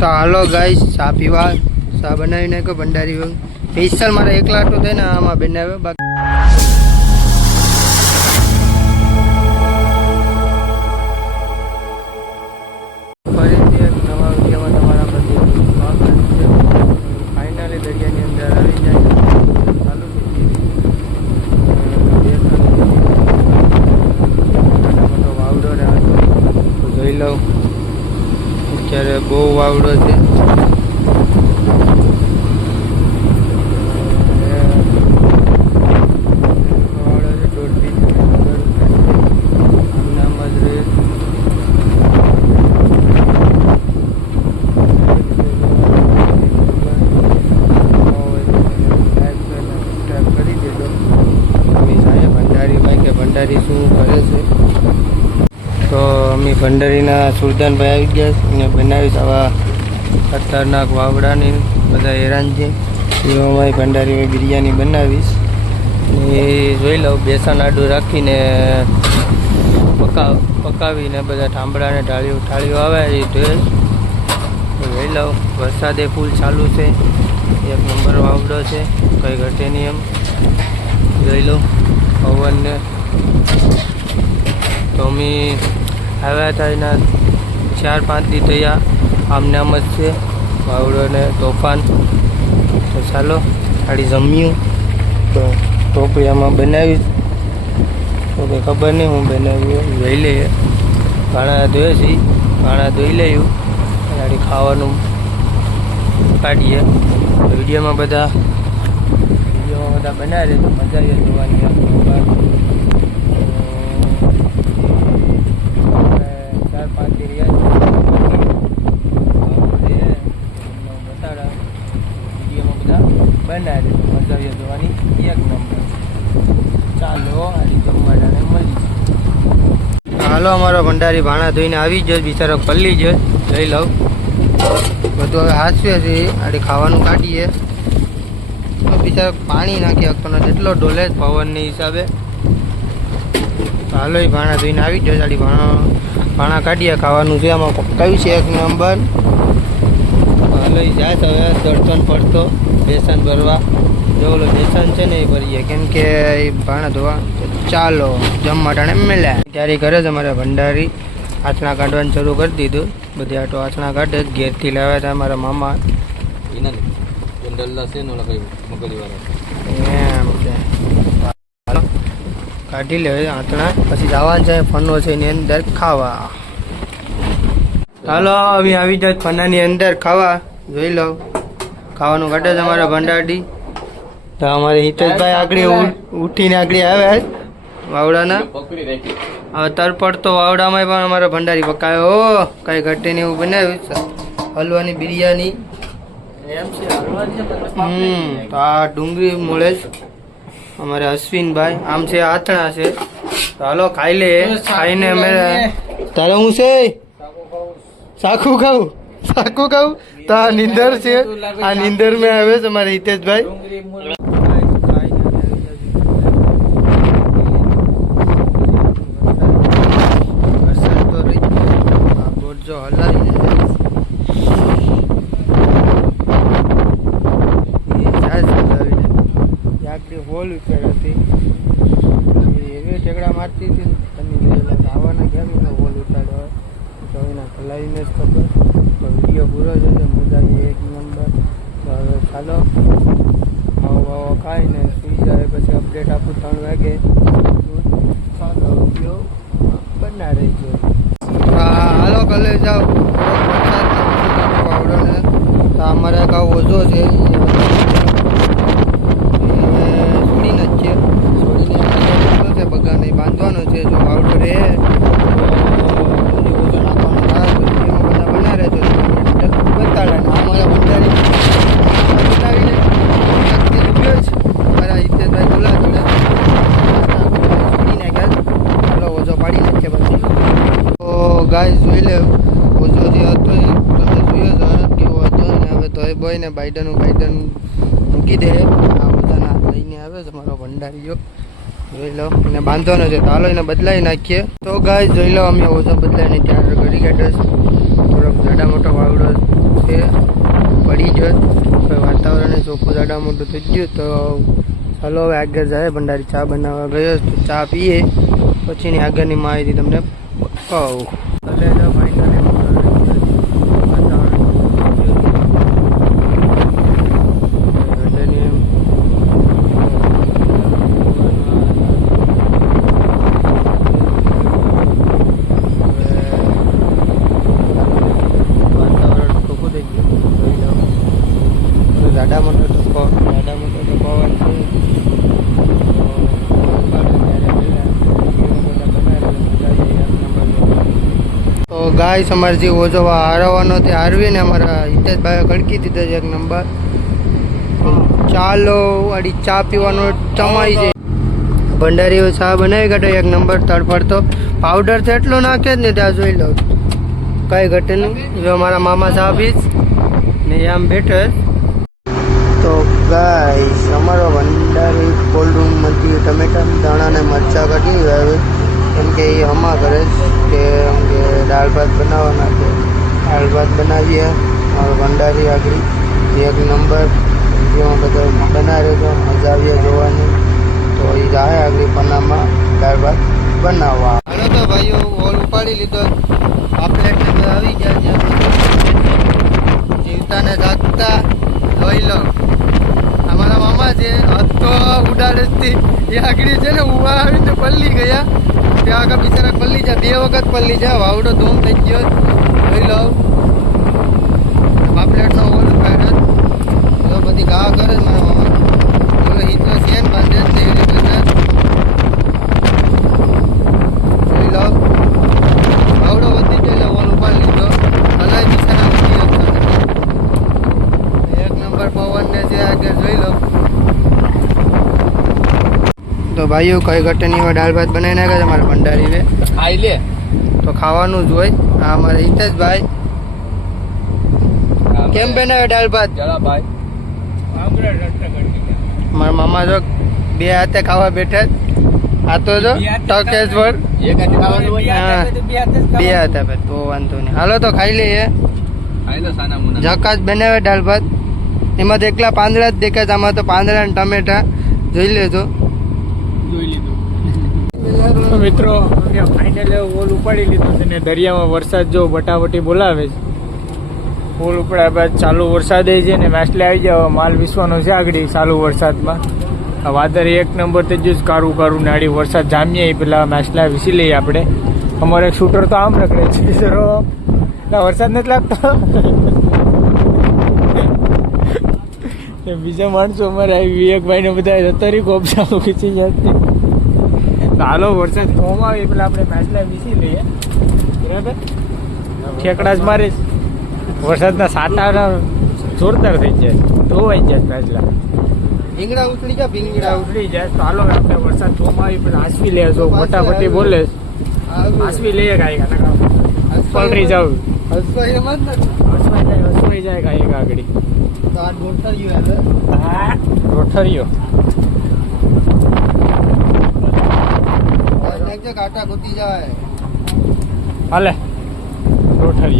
તો હાલો ગાઈસ ચા પીવા, ચા બનાવી નાખ્યો ભંડારી સ્પેશિયલ મારે એકલા તો થાય ને, આમાં બનાવ્યો બાકી ભંડારીના સુરદાનભાઈ આવી ગયા છે. અને બનાવીશ આવા ખતરનાક વાવડાની બધા હેરાન છે. અમારી ભંડારી બિરયાની બનાવીશ. એ જોઈ લઉં. બેસન આડું રાખીને પકાવ પકાવીને બધા ઠાંબડાને ઢાળીઓ ઠાળીઓ આવે એ જોઈ લઉં. વરસાદે ફૂલ ચાલુ છે. એક નંબર વાવડો છે. કંઈ ઘટે નહીં એમ. જોઈ લઉં. પવનને. તો અમે આવ્યા હતા એના ચાર પાંચ દી થયા. આમને આમ જ છે. વાવડોને તોફાન. તો ચાલો ખાલી જમ્યું. તો ટોપડીયામાં બનાવીશ તો કંઈ ખબર નહીં, હું બનાવ્યું જોઈ લઈએ. ઘાણા ધોયે છે. ઘાણા ધોઈ લઈએ ગાડી ખાવાનું કાઢીએ. વિડીયોમાં બધા વિડીયોમાં બધા બનાવે તો મજા આવી જોવાની ચાર પાંચ દી રહ્યા બતાડા વિડીયોમાં બધા બનાવે તો મજા આવી જોવાની એક નંબર ચાલો આજે જમવાને મળી હાલો, અમારો ભંડારી ભાણા ધોઈને આવી જ બિચારો પલ્લી જ લઈ લઉં. બધું હવે હાથવે છે, આડે ખાવાનું કાઢીએ. બિચારો પાણી નાખી શકતો નથી, એટલો ડોલે જ પવનની હિસાબે. હાલો ભાણા ધોઈને આવી ગયો આડી ભાણા ભાણા કાઢીએ, ખાવાનું છે આમાં કયું છે એક નંબર. હાલો જાય હવે, દર્શન પડતો બેસન ભરવા. જો ઓલો બેસન છે ને એ ભરીએ. કેમ કે એ ભાણા ધોવા. ચાલો જમવા ટાણે મળ્યા ત્યારે ઘરે છે મારે ભંડારી. આછણા કાઢવાનું શરૂ કરી દીધું. બધી આટો આથણા કાઢે જ. ઘેરથી લાવ્યા હતા મારા મામા. એના ડલ્લા છે ને ઓલા કઈ મગરી એમ છે. કાઢી લે આથણા. પછી જવાનું છે ફનો છે એની અંદર ખાવા. હાલો હવે આવી જાય ફનાની અંદર ખાવા. જોઈ લો. ખાવાનું કાઢે છે અમારા ભંડારી. તો અમારે હિતેશભાઈ આગળ ઉઠીને આગળ આવ્યા વાવડાના. હવે તરપડ તો વાવડામાં પણ અમારા ભંડારી પકાયો. ઓ કઈ ઘટે નહીં એવું બનાવ્યું હલવાની બિરયાની. હમ તો આ ડુંગળી મળે છે. અમારે અશ્વિનભાઈ આમ છે આથણા છે. તો હાલો ખાઈ લે. ખાઈને અમે તારે હું છે? સાખું ખાવું સાખું ખાવું તો આ નીંદર છે. આ નીંદર મેં આવે છે અમારે હિતેશભાઈ વરસાદ તો રહી જ ગયો. આ બોટ જો હલાવી ને એ જાય છે હલાવીને. જાગડી હોલ ઉપર હતી. એવી ઝઘડા મારતી હતી ને, તમે આવવાના ગયા ને હોલ ઉતાર્યો તો એના હલાવીને જ ખબર. તો વીડિયો પૂરો છે તો મજા એક નંબર તો હવે ચાલો, આવો આવો ખાઈ ખાઈને સુઈ જાય પછી અપડેટ આપું ત્રણ વાગે. ચાલો વીડિયો બના રહેજો હાલો કલે જાઓ પાવડો ને તો અમારે કાં ઓછો છે છોડીને જ છે છોડીને બાંધવાનો છે બગાને બાંધવાનો છે જો પાવડો રહે તો હજી ઓછો નાખવાનો થાય તો વિડીયોમાં બધા બના રહેજો બતાડે ને અમારા ભંડારી બનાવીને નાખી રૂપિયો જ મારા હિતેશભાઈ બોલા જોડે છોડી નાખ્યા ચાલો ઓછો પાડી નાખીએ પછી તો ગાય જોઈ લે ઓછો તમે જોઈએ જ કેવો હતો ને હવે તો એ ને બાઈડન બાઈડન મૂકી દે. આ બધાના લઈને આવે છે મારો ભંડારીઓ. જોઈ લો. એને બાંધો નથી તો હાલો એને બદલાવી નાખીએ. તો ગાય જોઈ લો અમે ઓછો બદલાવીને ત્યાં ઘડી કાઢે થોડોક જાડા મોટો વાવડો છે. પડી ગયો વાતાવરણ ચોખ્ખું જાડા મોટું થઈ ગયું. તો ચાલો હવે આગળ જાય. ભંડારી ચા બનાવવા ગયો ચા પીએ. પછીની આગળની માહિતી તમને Oh. ગાય અમારે જે ઓછો હારવાનો તે હારવીને અમારા હિતેશભાઈએ કડકી દીધો છે એક નંબર. ચાલો, વાળી ચા પીવાનો ચમાઈ છે ભંડારીઓ ચા બનાવી ઘટે એક નંબર તડફડતો પાવડર તો એટલો નાખે જ ને ત્યાં જોઈ લઉં કઈ ઘટે નહીં. જો મારા મામા ચા પીશ ને આમ બેઠો તો ગાઈસ અમારો ભંડારી કોલ્ડ રૂમમાંથી ટમેટા દાણાને મરચા કાઢી આવે કેમ કે એ હમા કરે કે દાળ ભાત બનાવવાના છે. દાળ ભાત બનાવીએ મારો ભંડારી આગળ, એક નંબર, જેમાં બધા બનાવ્યો તો મજા આવીએ જોવાની. તો એ જાય આગળ પનામાં દાળ ભાત બનાવવા. હાલો તો ભાઈઓ હોલ ઉપાડી લીધો. પાપલેટ આવી ગયા છે. જીવતા જાગતા જોઈ લો. અમારા મામા છે હતો તો ઉડાડે એ આગળ છે ને ઊભા આવી તો પલ્લી ગયા. ત્યાં આગળ બિચારા પલ્લી છે બે વખત પલ્લી છે વાવડો ધૂમ થઈ ગયો જોઈ લો. પાપલેટનો હોલ ઉપાડ્યો તો બધી ગા કરે છે મારા મામા બોલો હિતનો ચેન બાંધે છે તેવી રીતે જોઈ લો વાવડો વધી ગયો હોલ ઉપાડી લીધો હલાય બિચારા ઉઠી ગયો એક નંબર પવન ને છે આગળ જોઈ લો તો ભાઈઓ કઈ ઘટનીમાં દાળ ભાત બનાવી નાખ્યા છે મારા ભંડારી રે ખાઈ લે. તો ખાવાનું જ હોય. આ અમારે હિતેશભાઈ. કેમ બનાવે દાળ ભાત? ભાઈ મારા મામા જો બે હાથે ખાવા બેઠા. આ તો જો ટકેશ હા. બે હાથે તો વાંધો નહીં. હાલો તો ખાઈ લઈએ. ઝકાસ બનાવે દાળ ભાત. એમાં તો એકલા પાંદડા જ દેખાય છે. આમાં તો પાંદડા ને ટમેટા. જોઈ લેજો. જોઈ લીધું. તો મિત્રો ફાઇનલ ઓલ ઉપાડી લીધો છે દરિયામાં વરસાદ જો બટાવટી બોલાવે છે. ઓલ ઉપડ્યા બાદ ચાલુ વરસાદ છે ને માછલી આવી જાવ માલ વિશ્વાનો છે આગળ ચાલુ વરસાદમાં. આ વાદળ એક નંબર થઈ છે, કારું કારું નાડી વરસાદ જામીએ પેલા માછલા વિસી લઈએ આપણે. અમારે એક શૂટર તો આમ રખડે છે સરો વરસાદ નથી લાગતો. બીજા માણસો અમારે આવી વિવેકભાઈ ને બધા રતરી કોપસા ખીચી જતી હાલો વરસાદ આવે પેલા આપણે માછલા વીસી લઈએ. બરાબર? ઠેકડા જ મારી વરસાદના સાટા જોરદાર થઈ જાય ધોવાઈ જાય માછલા ભીંગડા ઉતરી જાય ભીંગડા. ઉતરી જાય તો હાલો આપણે વરસાદ કોમ આવી આસવી લે મોટા મોટી બોલે હાસવી લઈએ કાંઈ કાંઈ પલરી જાવ. હસવાઈ એમ જ હસવાઈ જાય હસવાઈ જાય કાંઈ આગળ ગોઠરિયો આ દોડતર્યું હવે હા રોઠરીઓ નાખજો કાંટા ઘૂટી જાય. હાલે. રોઠરીઓ